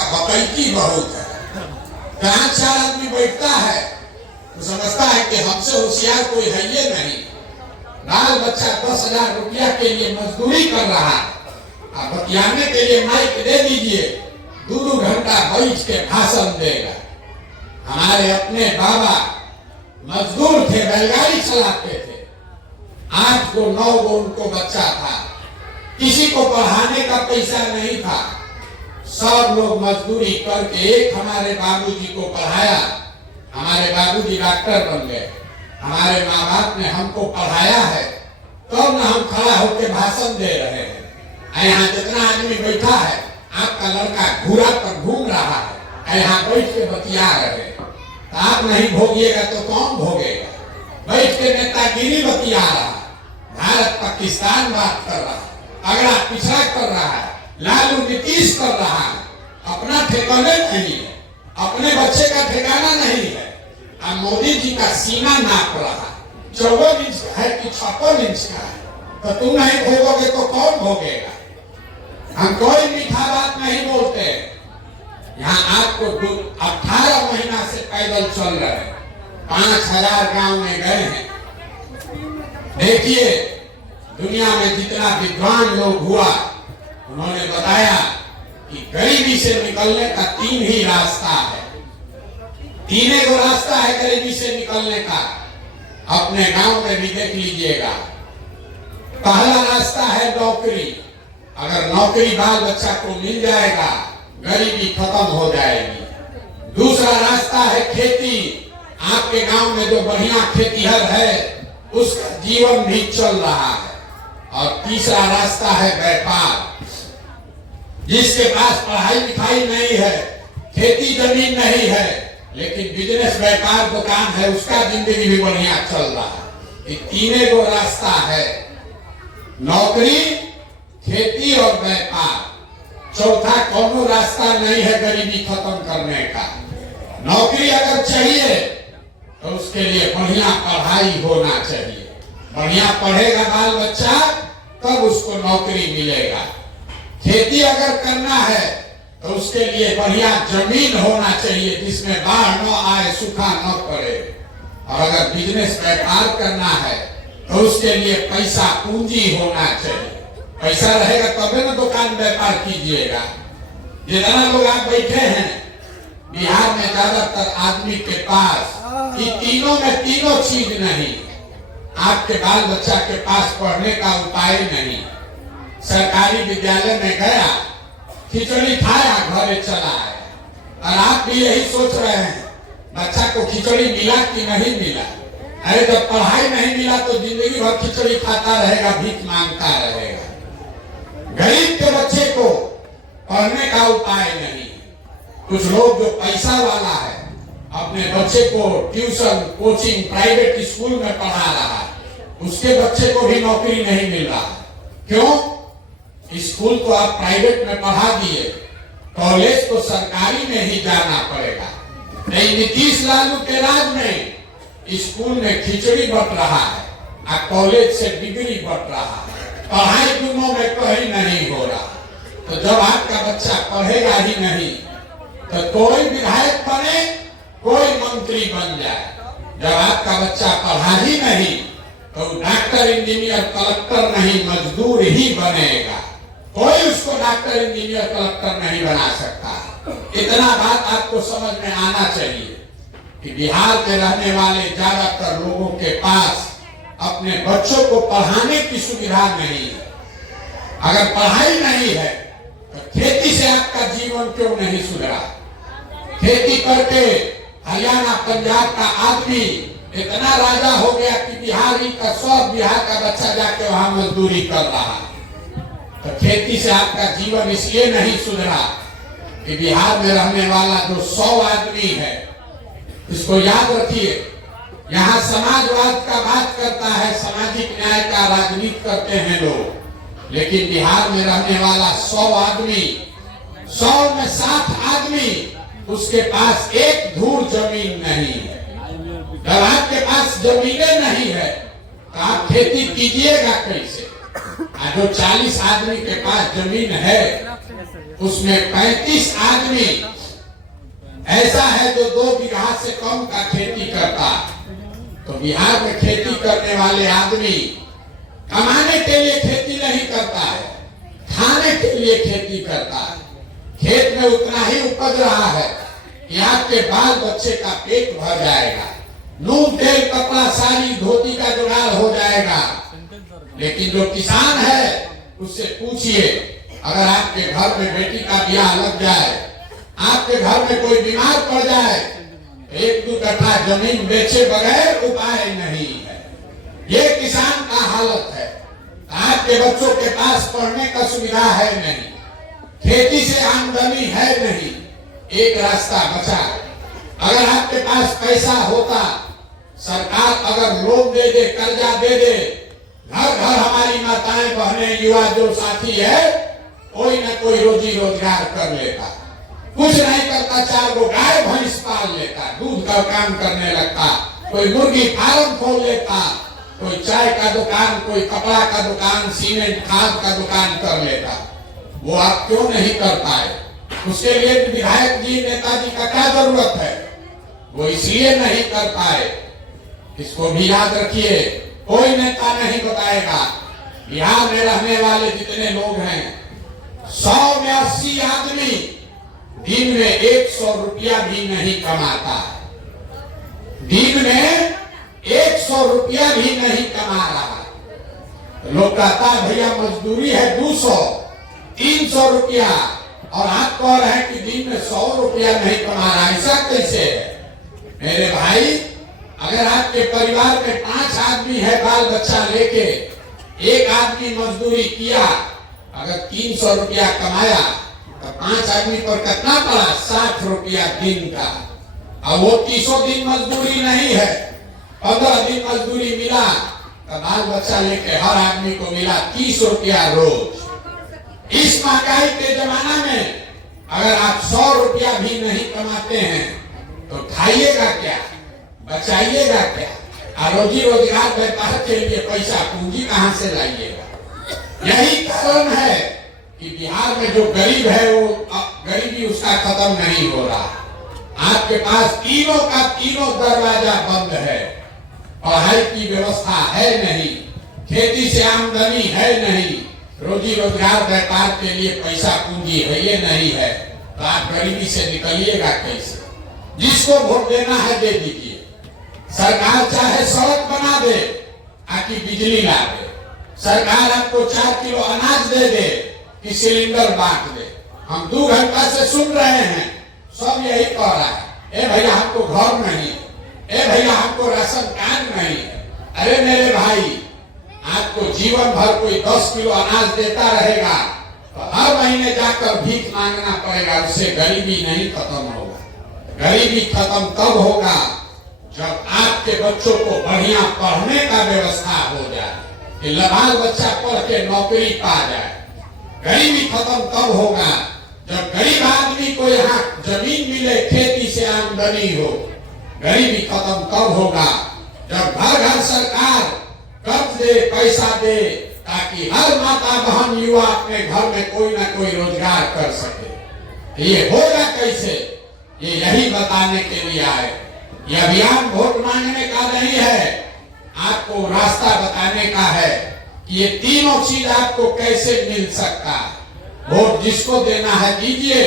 का बकैती बहुत है। जहाँ 4 आदमी बैठता है तो समझता है कि हमसे होशियार कोई है ये नहीं। बाल बच्चा 10,000 रुपया के लिए मजदूरी कर रहा है, अब बतियाने के लिए माइक दे दीजिए, 2-2 घंटा बैठ के भाषण देगा। हमारे अपने बाबा मजदूर थे, बैलगाड़ी चलाते थे, 8 को 9 को उनको बच्चा था, किसी को पढ़ाने का पैसा नहीं था, सब लोग मजदूरी करके एक हमारे बाबूजी को पढ़ाया। हमारे बाबूजी डॉक्टर बन गए, हमारे माँ बाप ने हमको पढ़ाया है, तब न हम खड़ा होकर भाषण दे रहे हैं। यहाँ जितना आदमी बैठा है, आपका लड़का घूरा पर घूम रहा है, यहाँ बैठ के बतिया रहे हैं, तो आप नहीं भोगिएगा तो कौन भोगेगा? बैठ के नेतागिरी बतिया रहा है, भारत पाकिस्तान बात कर रहा है, अगला पिछड़ा कर रहा है, लालू नीतीश कर रहा है, अपना ठिकाना नहीं है, अपने बच्चे का ठिकाना नहीं है। अब मोदी जी का सीना नाप रहा, 54 इंच का है कि 56 इंच का है, तो तुम नहीं भोगोगे तो कौन भोगेगा? हम कोई मीठा बात नहीं बोलते। यहाँ आपको 18 महीना से पैदल चल रहे हैं, 5000 गांव में गए हैं। देखिए दुनिया में जितना विद्वान लोग हुआ, उन्होंने बताया कि गरीबी से निकलने का 3 ही रास्ता है। 3 को रास्ता है गरीबी से निकलने का। अपने गांव में भी देख लीजिएगा। पहला रास्ता है नौकरी, अगर नौकरी बाल बच्चा को मिल जाएगा, गरीबी खत्म हो जाएगी। दूसरा रास्ता है खेती, आपके गांव में जो बढ़िया खेतीहर है उसका जीवन भी चल रहा है। और तीसरा रास्ता है व्यापार, जिसके पास पढ़ाई लिखाई नहीं है, खेती जमीन नहीं है, लेकिन बिजनेस व्यापार दुकान है, उसका जिंदगी भी बढ़िया चल रहा है। 3 को रास्ता है, नौकरी, खेती और व्यापार। चौथा कोनो रास्ता नहीं है गरीबी खत्म करने का। नौकरी अगर चाहिए तो उसके लिए बढ़िया पढ़ाई होना चाहिए, बढ़िया पढ़ेगा बाल बच्चा तब उसको नौकरी मिलेगा। खेती अगर करना है तो उसके लिए बढ़िया जमीन होना चाहिए जिसमें बाढ़ न आए, सूखा न पड़े। और अगर बिजनेस व्यापार करना है तो उसके लिए पैसा पूंजी होना चाहिए। पैसा रहेगा तबे ना दुकान व्यापार कीजिएगा। जितना लोग आप बैठे हैं बिहार में, ज्यादातर आदमी के पास कि तीनों में तीनों चीज नहीं। आपके बाल बच्चा के पास पढ़ने का उपाय नहीं, सरकारी विद्यालय में गया, खिचड़ी खाया, घरे चला आया। और आप भी यही सोच रहे हैं बच्चा को खिचड़ी मिला कि नहीं मिला। अरे जब पढ़ाई नहीं मिला तो जिंदगी भर खिचड़ी खाता रहेगा, भीख मांगता रहेगा। गरीब के बच्चे को पढ़ने का उपाय नहीं। कुछ लोग जो पैसा वाला है अपने बच्चे को ट्यूशन, कोचिंग, प्राइवेट स्कूल में पढ़ा रहा है, उसके बच्चे को भी नौकरी नहीं मिल रहा। क्यों? स्कूल को आप प्राइवेट में पढ़ा दिए, कॉलेज तो सरकारी में ही जाना पड़ेगा। नहीं, नीतीश लालू के राज में स्कूल में खिचड़ी बट रहा है और कॉलेज से डिग्री बट रहा है। पढ़ाई दोनों में कहीं नहीं हो रहा। तो जब आपका बच्चा पढ़ेगा ही नहीं तो कोई विधायक बने, कोई मंत्री बन जाए। जब आपका बच्चा पढ़ा ही नहीं तो डॉक्टर, इंजीनियर, कलेक्टर नहीं, मजदूर ही बनेगा। कोई उसको डॉक्टर, इंजीनियर, कलेक्टर नहीं बना सकता। इतना बात आपको समझ में आना चाहिए कि बिहार के रहने वाले ज्यादातर लोगों के पास अपने बच्चों को पढ़ाने की सुविधा नहीं है। अगर पढ़ाई नहीं है तो खेती से आपका जीवन क्यों नहीं सुधरा? खेती करके हरियाणा, पंजाब का आदमी इतना राजा हो गया कि बिहारी का, सब बिहार का बच्चा जाके वहां मजदूरी कर रहा है। तो खेती से आपका जीवन इसलिए नहीं सुधरा कि बिहार में रहने वाला जो 100 आदमी है, इसको याद रखिए, यहाँ समाजवाद का बात करता है, सामाजिक न्याय का राजनीति करते हैं लोग, लेकिन बिहार में रहने वाला 100 आदमी, 100 में 60 आदमी उसके पास एक धूर जमीन नहीं है। जब आपके पास जमीनें नहीं है तो आप खेती कीजिएगा कैसे? जो 40 आदमी के पास जमीन है उसमें 35 आदमी ऐसा है जो 2 बीघा से कम का खेती करता है। तो बिहार में खेती करने वाले आदमी कमाने के लिए खेती नहीं करता है, खाने के लिए खेती करता है। खेत में उतना ही उपज रहा है कि आपके बाल बच्चे का पेट भर जाएगा, नून तेल कपड़ा साड़ी धोती का जुगाड़ हो जाएगा। लेकिन जो किसान है उससे पूछिए, अगर आपके घर में बेटी का ब्याह लग जाए, आपके घर में कोई बीमार पड़ जाए, 1-2 कट्ठा जमीन बेचे बगैर उपाय नहीं है। ये किसान का हालत है। आपके बच्चों के पास पढ़ने का सुविधा है नहीं, खेती से आमदनी है नहीं, एक रास्ता बचा। अगर आपके पास पैसा होता, सरकार अगर लोन दे दे, कर्जा दे दे, घर घर हमारी माताएं बहनें युवा जो साथी है कोई न कोई रोजी रोजगार कर लेता। कुछ नहीं करता, 4 गो गाय भैंस पाल लेता, दूध का काम करने लगता, कोई मुर्गी फार्म खोल लेता, कोई चाय का दुकान, कोई कपड़ा का दुकान, सीमेंट खाद का दुकान कर लेता। वो आप क्यों नहीं कर पाए? उसके लिए विधायक जी नेताजी का क्या जरूरत है? वो इसलिए नहीं कर पाए। इसको भी याद रखिए, कोई नेता नहीं बताएगा। बिहार में रहने वाले जितने लोग हैं, 100 में 80 आदमी दिन में 100 रुपया भी नहीं कमाता है। दिन में 100 रुपया भी नहीं कमा रहा। तो लोग कहता है भैया मजदूरी है 200, 300 रुपया, और आप कह रहे हैं कि दिन में 100 रुपया नहीं कमा रहा। ऐसा कैसे है? मेरे भाई, अगर आपके परिवार में 5 आदमी है बाल बच्चा लेके, एक आदमी मजदूरी किया, अगर 300 रुपया कमाया तो 5 आदमी पर कितना पड़ा? 60 रुपया दिन का। अब वो 300 दिन मजदूरी नहीं है, 15 दिन मजदूरी मिला तो बाल बच्चा लेके हर आदमी को मिला 30 रुपया रोज। इस महंगाई के जमाना में अगर आप 100 रुपया भी नहीं कमाते हैं तो खाइएगा क्या, बचाइएगा क्या? रोजी रोजगार व्यापार के लिए पैसा पूंजी कहां से लाइएगा? यही कारण है कि बिहार में जो गरीब है वो गरीबी उसका खत्म नहीं हो रहा। आपके पास तीनों का तीनों दरवाजा बंद है। पढ़ाई की व्यवस्था है नहीं, खेती से आमदनी है नहीं, रोजी रोजगार व्यापार के लिए पैसा पूंजी है ये नहीं है, तो आप गरीबी से निकलिएगा कैसे? जिसको वोट देना है दे दीजिए। सरकार चाहे सड़क बना दे, आकी बिजली ला दे, सरकार आपको 4 किलो अनाज दे दे कि सिलेंडर बांट दे। हम 2 घंटा से सुन रहे हैं, सब यही कह रहा है, ए भैया हमको घर नहीं, ए भैया हमको राशन कार्ड नहीं। अरे मेरे भाई, आपको जीवन भर कोई 10 किलो अनाज देता रहेगा तो हर महीने जाकर भीख मांगना पड़ेगा, उससे गरीबी नहीं खत्म होगा। गरीबी खत्म तब होगा जब आपके बच्चों को बढ़िया पढ़ने का व्यवस्था हो जाए, कि बाल बच्चा पढ़ के नौकरी पा जाए। गरीबी खत्म तब होगा जब गरीब आदमी को यहाँ जमीन मिले, खेती से आमदनी हो। गरीबी खत्म तब होगा जब घर घर सरकार कर्ज दे, पैसा दे, ताकि हर माता बहन युवा अपने घर में कोई ना कोई रोजगार कर सके। ये होगा कैसे? ये यही बताने के लिए आए। ये अभियान वोट मांगने का नहीं है, आपको रास्ता बताने का है कि ये तीनों चीज आपको कैसे मिल सकता है। वोट जिसको देना है दीजिए,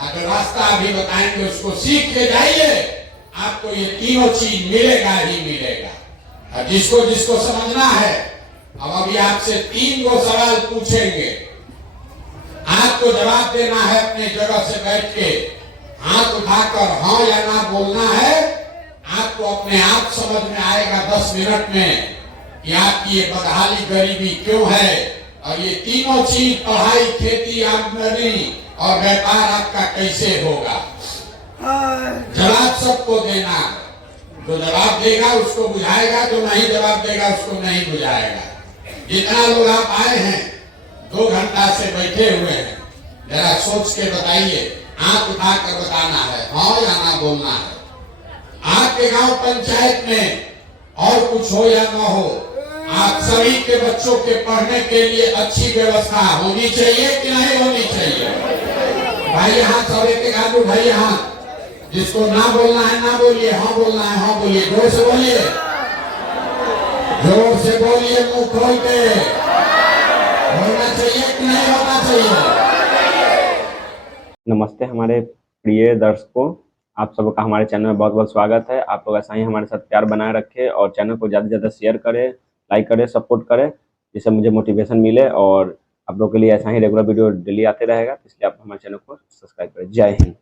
अगर रास्ता अभी बताएंगे उसको सीख के जाइए, आपको ये तीनों चीज मिलेगा ही मिलेगा। और जिसको जिसको समझना है, अब अभी आपसे 3 गो सवाल पूछेंगे, आपको जवाब देना है अपने जगह से बैठ के, हाथ उठाकर हाँ या ना बोलना है। आपको अपने आप समझ में आएगा 10 मिनट में कि आपकी ये बदहाली गरीबी क्यों है, और ये तीनों चीज पढ़ाई, खेती, आमदनी और व्यापार आपका कैसे होगा। जवाब सबको देना, जो जवाब देगा उसको बुझाएगा, जो नहीं जवाब देगा उसको नहीं बुझाएगा। जितना लोग आप आए हैं 2 घंटा से बैठे हुए हैं, जरा सोच के बताइए, आंख उठाकर बताना है हाँ या ना बोलना है। आपके गांव पंचायत में और कुछ हो या ना हो, आप सभी के बच्चों के पढ़ने के लिए अच्छी व्यवस्था होनी चाहिए कि नहीं होनी चाहिए? भाई हाथ सब एक हाथ उठाइए हाथ। जिसको ना बोलना है ना बोलिए, हाँ बोलना है हाँ बोलिए। जोर से बोलिए, जोर से बोलिए, मुंह खोल के। होना चाहिए कि नहीं होना चाहिए? नमस्ते हमारे प्रिय दर्शकों, आप सबका हमारे चैनल में बहुत बहुत स्वागत है। आप लोग ऐसा ही हमारे साथ प्यार बनाए रखें और चैनल को ज़्यादा से ज़्यादा शेयर करें, लाइक करें, सपोर्ट करें, जिससे मुझे मोटिवेशन मिले और आप लोग के लिए ऐसा ही रेगुलर वीडियो डेली आते रहेगा। इसलिए आप हमारे चैनल को सब्सक्राइब करें। जय हिंद।